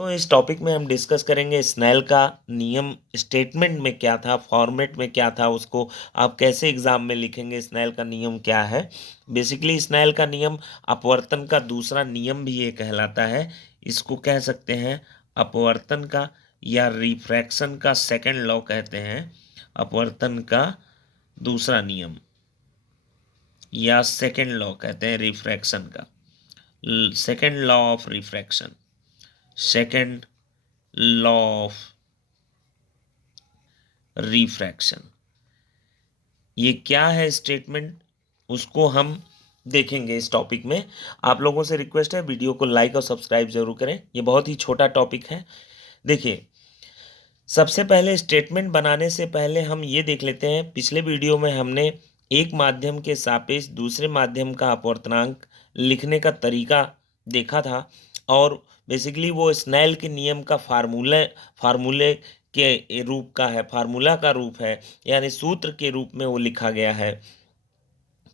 तो इस टॉपिक में हम डिस्कस करेंगे स्नेल का नियम स्टेटमेंट में क्या था, फॉर्मेट में क्या था, उसको आप कैसे एग्जाम में लिखेंगे, स्नेल का नियम क्या है। बेसिकली स्नेल का नियम अपवर्तन का दूसरा नियम भी ये कहलाता है। इसको कह सकते हैं अपवर्तन का या रिफ्रैक्शन का सेकंड लॉ कहते हैं। अपवर्तन का दूसरा नियम या सेकंड लॉ कहते हैं रिफ्रैक्शन का, second law of refraction, second law of refraction. ये क्या है स्टेटमेंट, उसको हम देखेंगे इस टॉपिक में। आप लोगों से रिक्वेस्ट है वीडियो को लाइक और सब्सक्राइब जरूर करें, ये बहुत ही छोटा टॉपिक है। देखिए, सबसे पहले स्टेटमेंट बनाने से पहले हम ये देख लेते हैं, पिछले वीडियो में हमने एक माध्यम के सापेक्ष दूसरे माध्यम का अपवर्तनांक लिखने का तरीका देखा था। और बेसिकली वो स्नेल के नियम का फार्मूले के रूप का है, फार्मूला का रूप है, यानी सूत्र के रूप में वो लिखा गया है।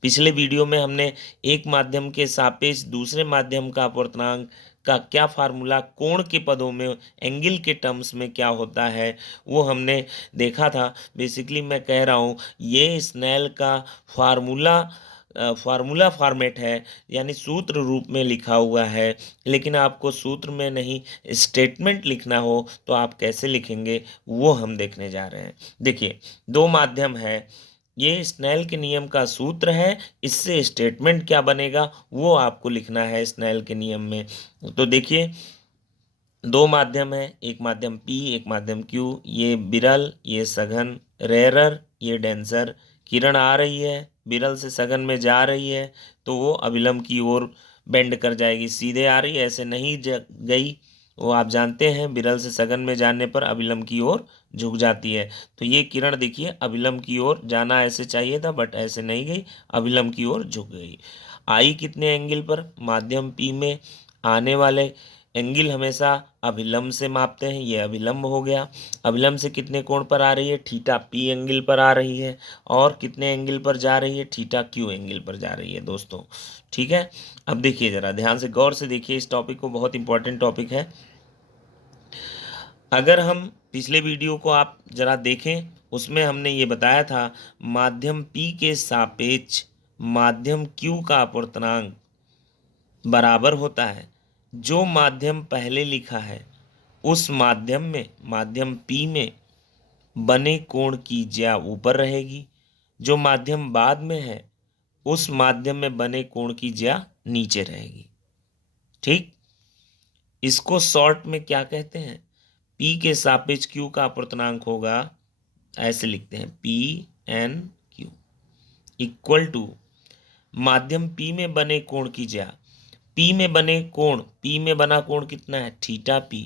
पिछले वीडियो में हमने एक माध्यम के सापेक्ष दूसरे माध्यम का अपवर्तनांक का क्या फार्मूला, कोण के पदों में, एंगल के टर्म्स में क्या होता है, वो हमने देखा था। बेसिकली मैं कह रहा हूँ ये स्नेल का फार्मूला फॉर्मेट है, यानी सूत्र रूप में लिखा हुआ है। लेकिन आपको सूत्र में नहीं स्टेटमेंट लिखना हो तो आप कैसे लिखेंगे वो हम देखने जा रहे हैं। देखिए, दो माध्यम है, ये स्नेल के नियम का सूत्र है, इससे स्टेटमेंट क्या बनेगा वो आपको लिखना है स्नेल के नियम में। तो देखिए, दो माध्यम है, एक माध्यम P, एक माध्यम Q। ये विरल, ये सघन, रेयरर, ये डेंसर। किरण आ रही है, विरल से सघन में जा रही है तो वो अभिलंब की ओर बेंड कर जाएगी, सीधे आ रही है, ऐसे नहीं गई। वो आप जानते हैं विरल से सघन में जाने पर अभिलंब की ओर झुक जाती है। तो ये किरण देखिए अभिलंब की ओर जाना ऐसे चाहिए था बट ऐसे नहीं गई, अभिलंब की ओर झुक गई। आई कितने एंगल पर, माध्यम P में आने वाले एंगल हमेशा अभिलंब से मापते हैं, ये अभिलंब हो गया। अभिलंब से कितने कोण पर आ रही है, थीटा P एंगल पर आ रही है। और कितने एंगल पर जा रही है, थीटा Q एंगल पर जा रही है दोस्तों। ठीक है, अब देखिए जरा ध्यान से गौर से देखिए इस टॉपिक को, बहुत इंपॉर्टेंट टॉपिक है। अगर हम पिछले वीडियो को आप जरा देखें, उसमें हमने ये बताया था माध्यम P के सापेक्ष माध्यम Q का अपवर्तनांक बराबर होता है जो माध्यम पहले लिखा है उस माध्यम में, माध्यम P में बने कोण की ज्या ऊपर रहेगी, जो माध्यम बाद में है उस माध्यम में बने कोण की ज्या नीचे रहेगी। ठीक, इसको शॉर्ट में क्या कहते हैं, P के सापेक्ष Q का अपवर्तनांक होगा, ऐसे लिखते हैं PN इक्वल टू माध्यम P में बने कोण की ज्या। P में बने कोण, P में बना कोण कितना है, थीटा P,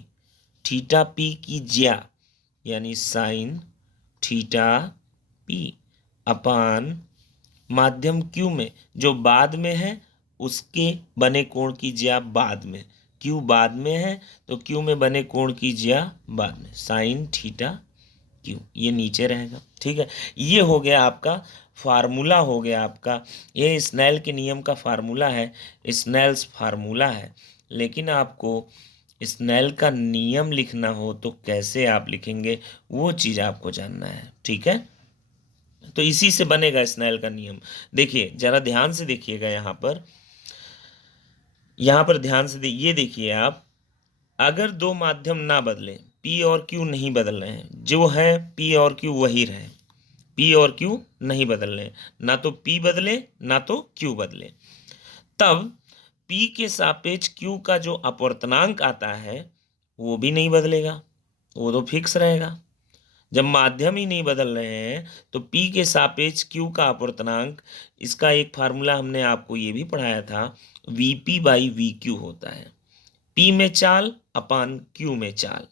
थीटा P की ज्या यानी साइन थीटा P अपान माध्यम Q में जो बाद में है उसके बने कोण की ज्या बाद में, Q बाद में है तो Q में बने कोण की ज्या बाद में, साइन थीटा Q, ये नीचे रहेगा। ठीक है, ये हो गया आपका फार्मूला, हो गया आपका, ये स्नेल के नियम का फार्मूला है, स्नेल्स फार्मूला है। लेकिन आपको स्नेल का नियम लिखना हो तो कैसे आप लिखेंगे वो चीज़ आपको जानना है। ठीक है, तो इसी से बनेगा स्नेल का नियम। देखिए जरा ध्यान से देखिएगा, यहाँ पर ध्यान से ये देखिए आप, अगर दो माध्यम ना बदले, P और Q नहीं बदल रहे हैं, जो है P और Q वही रहे, P और Q नहीं बदल रहे, ना तो P बदले ना तो Q बदले, तब P के सापेक्ष Q का जो अपवर्तनांक आता है वो भी नहीं बदलेगा, वो तो फिक्स रहेगा। जब माध्यम ही नहीं बदल रहे हैं तो P के सापेक्ष Q का अपवर्तनांक, इसका एक फार्मूला हमने आपको ये भी पढ़ाया था, VP/VQ होता है। P में चाल अपान Q में चाल,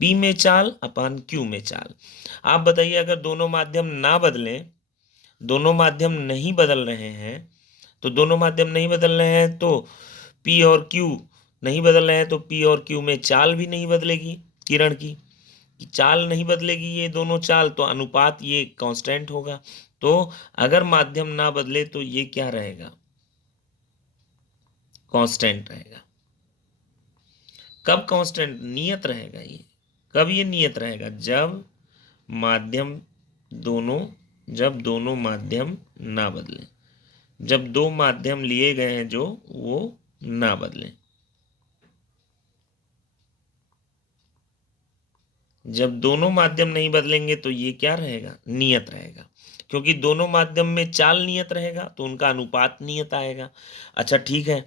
P में चाल अपान Q में चाल। आप बताइए अगर दोनों माध्यम ना बदलें, दोनों माध्यम नहीं बदल रहे हैं, तो दोनों माध्यम नहीं बदल रहे हैं तो P और Q नहीं बदल रहे हैं तो P और Q में चाल भी नहीं बदलेगी, किरण की चाल नहीं बदलेगी, ये दोनों चाल, तो अनुपात ये कांस्टेंट होगा। तो अगर माध्यम ना बदले तो ये क्या रहेगा, कांस्टेंट रहेगा। कब कांस्टेंट नियत रहेगा ये? कब ये नियत रहेगा? जब माध्यम दोनों जब दोनों माध्यम ना बदलें, जब दो माध्यम लिए गए हैं जो वो ना बदलें। जब दोनों माध्यम नहीं बदलेंगे तो ये क्या रहेगा? नियत रहेगा, क्योंकि दोनों माध्यम में चाल नियत रहेगा तो उनका अनुपात नियत आएगा। अच्छा ठीक है।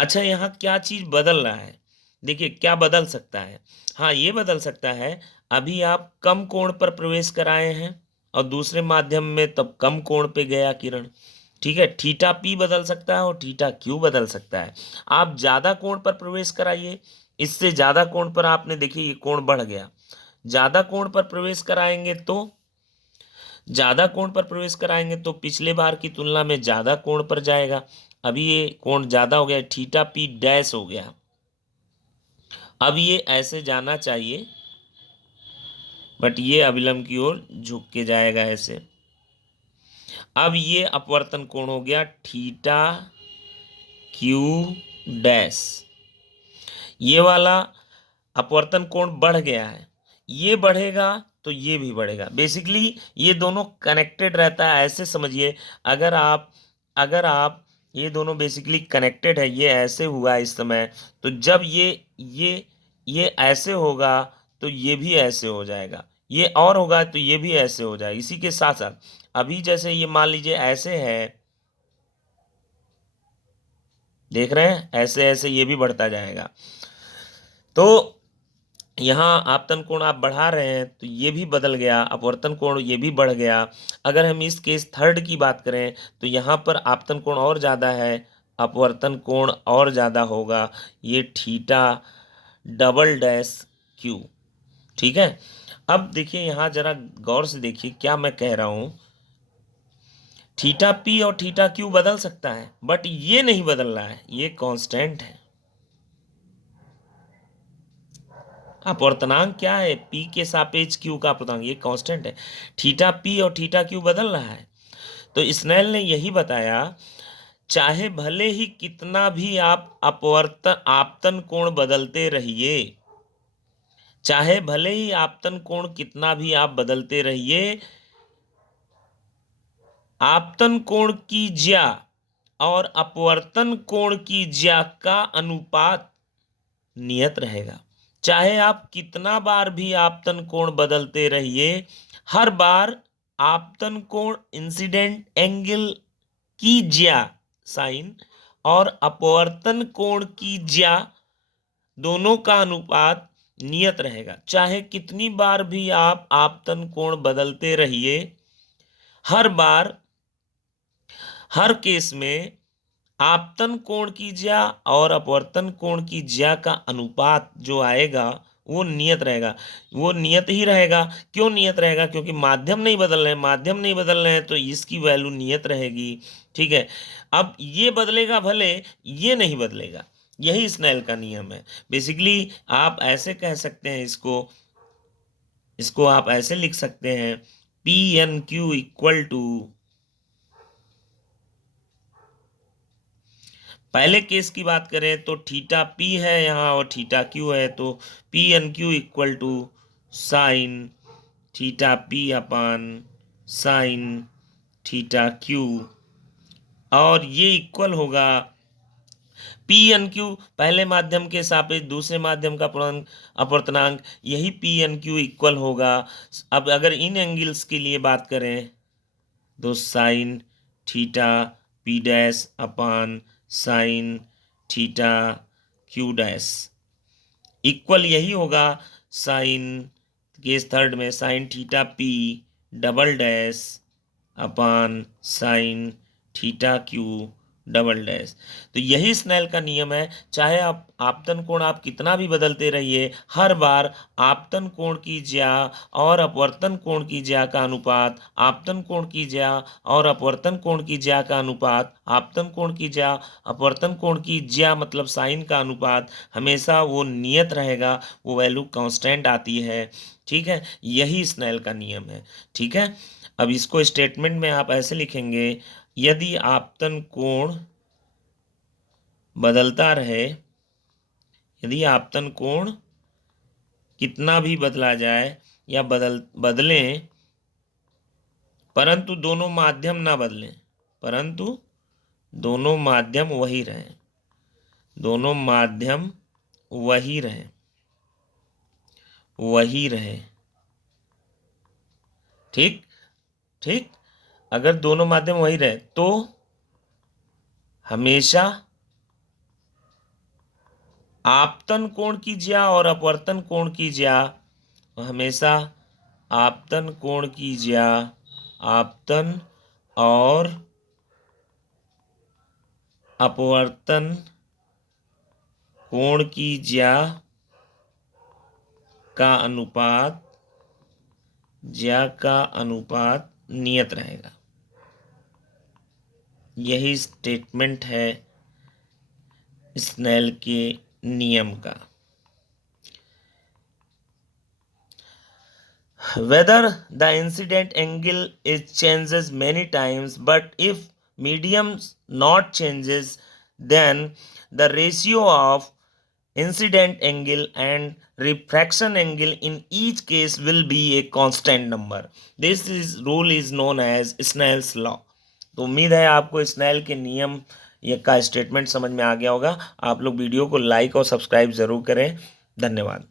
अच्छा यहाँ क्या चीज बदल रहा है? देखिए क्या बदल सकता है। हाँ ये बदल सकता है, अभी आप कम कोण पर प्रवेश कराए हैं और दूसरे माध्यम में तब कम कोण पे गया किरण। ठीक है, थीटा पी बदल सकता है और थीटा क्यू बदल सकता है। आप ज्यादा कोण पर प्रवेश कराइए, इससे ज्यादा कोण पर आपने देखिए ये कोण बढ़ गया। ज्यादा कोण पर प्रवेश कराएंगे तो ज्यादा कोण पर प्रवेश कराएंगे तो पिछले बार की तुलना में ज्यादा कोण पर जाएगा। अभी ये कोण ज्यादा हो गया, थीटा पी डैश हो गया। अब ये ऐसे जाना चाहिए बट ये अविलंब की ओर झुक के जाएगा ऐसे। अब ये अपवर्तन कोण हो गया थीटा क्यू डैश। ये वाला अपवर्तन कोण बढ़ गया है, ये बढ़ेगा तो ये भी बढ़ेगा। बेसिकली ये दोनों कनेक्टेड रहता है, ऐसे समझिए। अगर आप ये दोनों बेसिकली कनेक्टेड है, ये ऐसे हुआ इस समय, तो जब ये ऐसे होगा तो ये भी ऐसे हो जाएगा, ये और होगा तो ये भी ऐसे हो जाएगा। इसी के साथ साथ अभी जैसे ये मान लीजिए ऐसे है, देख रहे हैं, ऐसे ऐसे ये भी बढ़ता जाएगा। तो यहाँ आपतन कोण आप बढ़ा रहे हैं तो ये भी बदल गया, अपवर्तन कोण ये भी बढ़ गया। अगर हम इस केस थर्ड की बात करें तो यहाँ पर आपतन कोण और ज़्यादा है, अपवर्तन कोण और ज़्यादा होगा, ये थीटा डबल डैश क्यू। ठीक है, अब देखिए यहाँ जरा गौर से देखिए क्या मैं कह रहा हूँ। थीटा पी और थीटा क्यू बदल सकता है बट ये नहीं बदल रहा है, ये कांस्टेंट है। अपवर्तनांक क्या है? पी के सापेक्ष क्यू का अपवर्तनांक, ये कांस्टेंट है। थीटा पी और थीटा क्यू बदल रहा है। तो स्नेल ने यही बताया, चाहे भले ही कितना भी आप आपतन कोण बदलते रहिए, चाहे भले ही आपतन कोण कितना भी आप बदलते रहिए, आपतन कोण की ज्या और अपवर्तन कोण की ज्या का अनुपात नियत रहेगा। चाहे आप कितना बार भी आपतन कोण बदलते रहिए, हर बार आपतन कोण इंसिडेंट एंगल की ज्या साइन और अपवर्तन कोण की ज्या दोनों का अनुपात नियत रहेगा। चाहे कितनी बार भी आप आपतन कोण बदलते रहिए, हर बार हर केस में आपतन कोण की ज्या और अपवर्तन कोण की ज्या का अनुपात जो आएगा वो नियत रहेगा। वो नियत ही रहेगा। क्यों नियत रहेगा? क्योंकि माध्यम नहीं बदल रहे हैं, माध्यम नहीं बदल रहे हैं तो इसकी वैल्यू नियत रहेगी। ठीक है, अब ये बदलेगा भले, ये नहीं बदलेगा। यही स्नेल का नियम है। बेसिकली आप ऐसे कह सकते हैं, इसको इसको आप ऐसे लिख सकते हैं, P N Q equal to, पहले केस की बात करें तो थीटा पी है यहाँ और थीटा क्यू है, तो P N Q equal to sine theta P upon sine theta Q, और ये इक्वल होगा पी एन क्यू पहले माध्यम के सापेक्ष दूसरे माध्यम का अपवर्तनांक, यही पी एन क्यू इक्वल होगा। अब अगर इन एंगल्स के लिए बात करें तो साइन थीटा पी डैश अपान sine theta Q dash equal यही होगा साइन, केस थर्ड में sign theta P double dash अपान sine theta Q double dash. तो यही स्नेल का नियम है। चाहे आप आपतन कोण आप कितना भी बदलते रहिए, हर बार आपतन कोण की ज्या और अपवर्तन कोण की ज्या का अनुपात, आपतन कोण की ज्या और अपवर्तन कोण की ज्या का अनुपात, आपतन कोण की ज्या अपवर्तन कोण की ज्या मतलब साइन का अनुपात हमेशा वो नियत रहेगा, वो वैल्यू कांस्टेंट आती है। ठीक है, यही स्नेल का नियम है। ठीक है, अब इसको स्टेटमेंट में आप ऐसे लिखेंगे, यदि आपतन कोण बदलता रहे, यदि आपतन कोण कितना भी बदला जाए या बदलें, परंतु दोनों माध्यम ना बदलें, परंतु दोनों माध्यम वही रहें, दोनों माध्यम वही रहें, वही रहें। ठीक ठीक। अगर दोनों माध्यम वही रहे तो हमेशा आपतन कोण की ज्या और अपवर्तन कोण की ज्या, हमेशा आपतन कोण की ज्या, आपतन और अपवर्तन कोण की ज्या का अनुपात, ज्या का अनुपात नियत रहेगा। यही स्टेटमेंट है स्नेल के नियम का। Whether the incident angle is changes many times, but if medium not changes, then the ratio of incident angle and refraction angle in each case will be a constant number. This is rule is known as Snell's law. तो उम्मीद है आपको snail के नियम ये का statement समझ में आ गया होगा। आप लोग वीडियो को लाइक और सब्सक्राइब जरूर करें। धन्यवाद।